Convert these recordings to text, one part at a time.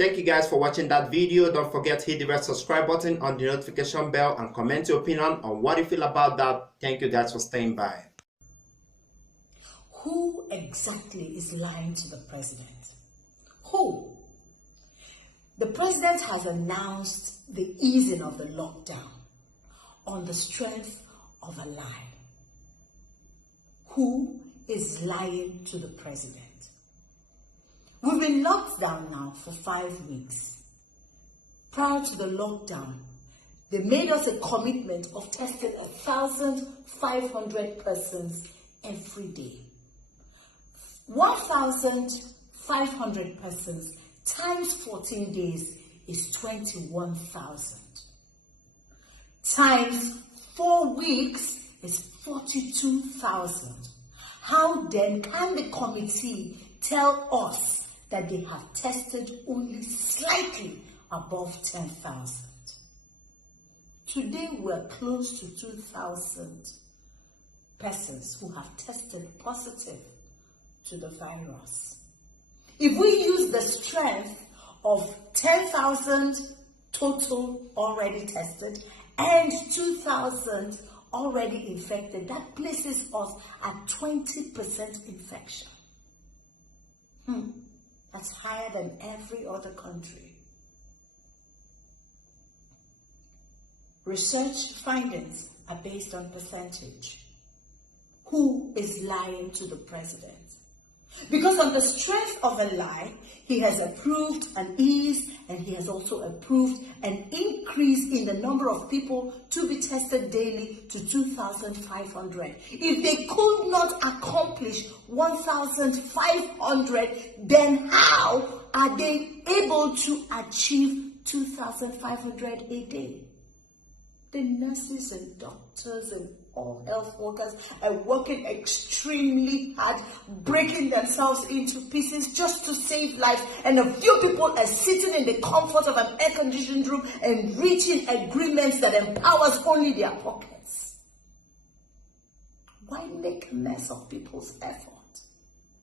Thank you guys for watching that video. Don't forget to hit the red subscribe button on the notification bell and comment your opinion on what you feel about that. Thank you guys for staying by. Who exactly is lying to the president? Who? The president has announced the easing of the lockdown on the strength of a lie. Who is lying to the president? We've been locked down now for 5 weeks. Prior to the lockdown, they made us a commitment of testing 1,500 persons every day. 1,500 persons times 14 days is 21,000. Times 4 weeks is 42,000. How then can the committee tell us that they have tested only slightly above 10,000? Today we're close to 2,000 persons who have tested positive to the virus. If we use the strength of 10,000 total already tested and 2,000 already infected, that places us at 20% infection. That's higher than every other country. Research findings are based on percentage. Who is lying to the president? Because on the strength of a lie, he has approved an ease and he has also approved an increase in the number of people to be tested daily to 2,500. If they could not accomplish 1,500, then how are they able to achieve 2,500 a day? The nurses and doctors and all health workers are working extremely hard, breaking themselves into pieces just to save lives. And a few people are sitting in the comfort of an air-conditioned room and reaching agreements that empowers only their pockets. Why make a mess of people's effort?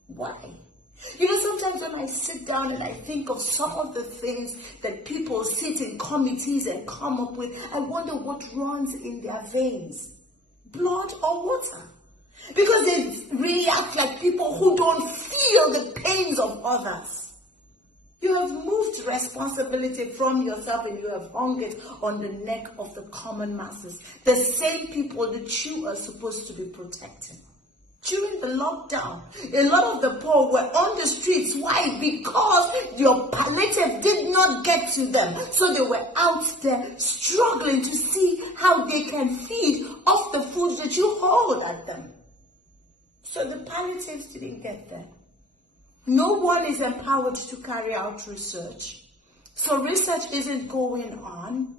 Why? You know, sometimes when I sit down and I think of some of the things that people sit in committees and come up with, I wonder what runs in their veins. Blood or water? Because they react like people who don't feel the pains of others. You have moved responsibility from yourself and you have hung it on the neck of the common masses. The same people that you are supposed to be protecting. During the lockdown, a lot of the poor were on the streets. Why? Because your palliative did not get to them. So they were out there struggling to see how they can feed off the food that you hold at them. So the palliatives didn't get there. No one is empowered to carry out research. So research isn't going on.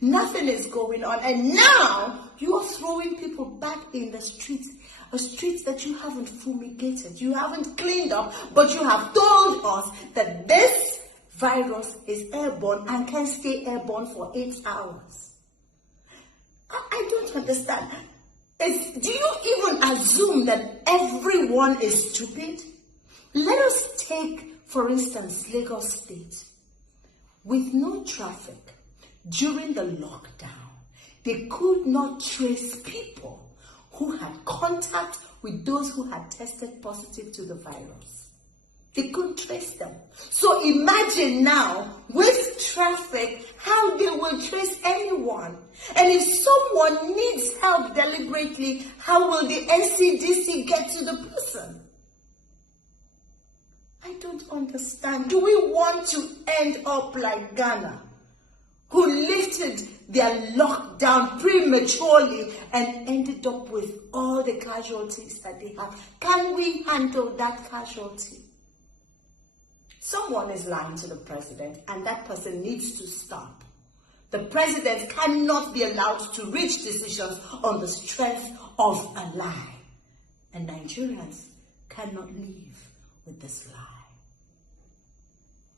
Nothing is going on. And now you are throwing people back in the streets. A street that you haven't fumigated, you haven't cleaned up, but you have told us that this virus is airborne and can stay airborne for 8 hours. I don't understand. Do you even assume that everyone is stupid? Let us take, for instance, Lagos State. With no traffic during the lockdown, they could not trace people who had contact with those who had tested positive to the virus. They couldn't trace them. So imagine now, with traffic, how they will trace anyone. And if someone needs help deliberately, how will the NCDC get to the person? I don't understand. Do we want to end up like Ghana, who lifted their lockdown prematurely and ended up with all the casualties that they have? Can we handle that casualty? Someone is lying to the president, and that person needs to stop. The president cannot be allowed to reach decisions on the strength of a lie. And Nigerians cannot live with this lie.